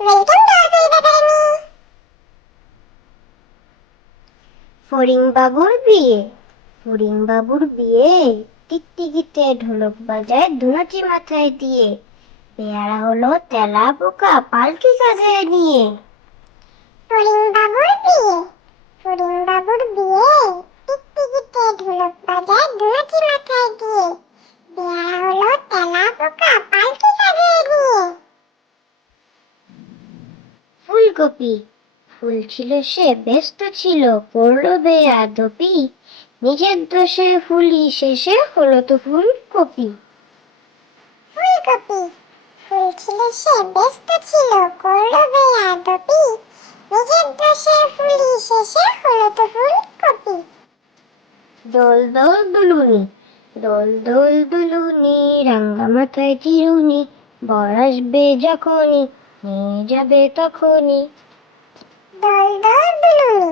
Welcome to our Favorite Academy. ফড়িংবাবুর বিয়ে। ফড়িংবাবুর বিয়ে, টিকটিকিতে ঢোলক বাজায় দুনাচি মাথায় দিয়ে, পেয়ারা হলো তেলা পোকা পালকি কাঁধে নিয়ে। ফড়িংবাবুর বিয়ে, ফড়িংবাবুর বিয়ে, টিকটিকিতে ঢোলক বাজায় দুনাচি মাথায় দিয়ে, পেয়ারা হলো তেলা পোকা পালকি কাঁধে নিয়ে। ফুলকপি, ফুল ছিল সে ব্যস্ত ছিল, পড়লো বেয়াদবি, নিজের দোষে ফুলি শেষে হলো তো ফুলকপি। ফুলকপি, ফুল ছিল সে ব্যস্ত ছিল, করলো বেয়াদবি, নিজের দোষে ফুলি শেষে হলো তো ফুলকপি। দোল দোল দুলুনি, দোল দোল দুলুনি, রাঙা মাথায় চিরুনি, বর আসবে যখনই, নিয়ে যাবে তখনই। দোল দোল দুলুনি,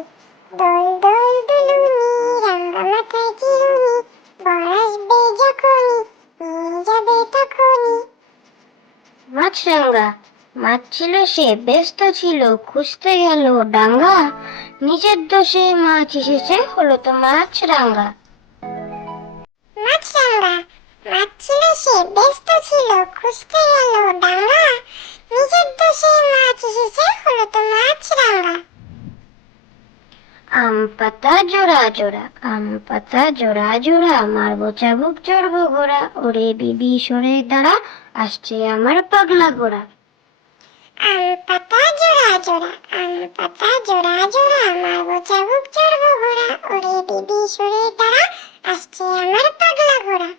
দোল দোল দুলুনি, রাঙা মাথায় চিরুনি, বর আসবে যখনই, নিয়ে যাবে তখনই। মাছরাঙা, মাছ ছিল সে ব্যস্ত ছিল, খুঁজতে গেল ডাঙ্গা, নিজের দোষে মাছ এসেছে হলো তো মাছরাঙা। মাছরাঙা, মাছ ছিল সে ব্যস্ত ছিল, খুঁজতে গেল ডাঙ্গা, নিজের দোষে মাছ এসেছে হলো তো মাছরাঙা। আম পাতা জোড়া জোড়া, আম পাতা জোড়া জোড়া, মারবো চাবুক চড়বো ঘোড়া, ওরে বিবি সরে দাঁড়া, আসছে আমার পাগলা ঘোড়া। আম পাতা জোড়া জোড়া, আম পাতা জোড়া জোড়া, মারবো চাবুক চড়বো ঘোড়া, ওরে বিবি সরে দাঁড়া, আসছে আমার পাগলা ঘোড়া।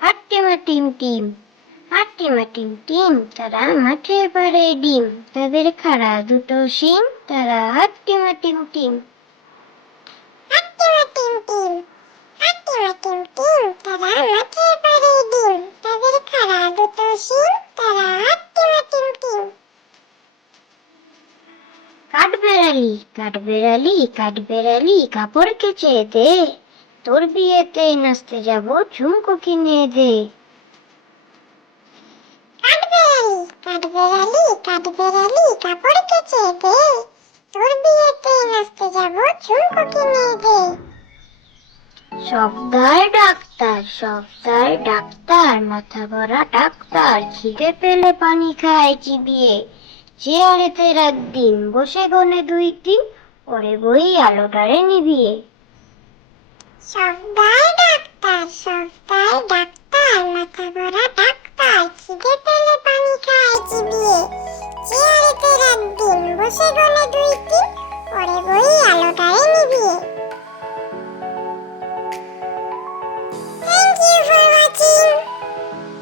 হাট্টিমা টিম টিম, হাট্টিমা টিম টিম, তারা মাঠে পারে ডিম, তাদের খাড়া দুটো শিং, তারা হাট্টিমা টিম টিম। হাট্টিমা টিম টিম, হাট্টিমা টিম টিম, তারা মাঠে পারে ডিম, তাদের খাড়া দুটো শিং, তারা হাট্টিমা টিম টিম। কাঠবেড়ালি, কাঠবেড়ালি, কাঠবেড়ালি, কাপড় কেচে দে, তোর বিয়েতে নাচতে যাবো, ঝুমকো কিনে দে। কাঠবেড়ালি, কাঠবেড়ালি, কাঠবেড়ালি, কাপড় কেচে দে, তোর বিয়েতে নাচতে যাবো, ঝুমকো কিনে দে। সর্দার ডাক্তার, সর্দার ডাক্তার, মাথা ভরা ডাক্তার, খিদে পেলে পানি খায় চিবিয়ে, চেয়ারেতে রাত দিন বসে গনে দুই তিন, ওরে বই আলোটারে নিভিয়ে। সর্দার ডাক্তার, সর্দার ডাক্তার, মাথা ভরা ডাক্তার, খিদে পেলে পানি খায় চিবিয়ে, চেয়ারেতে রাত দিন বসে গনে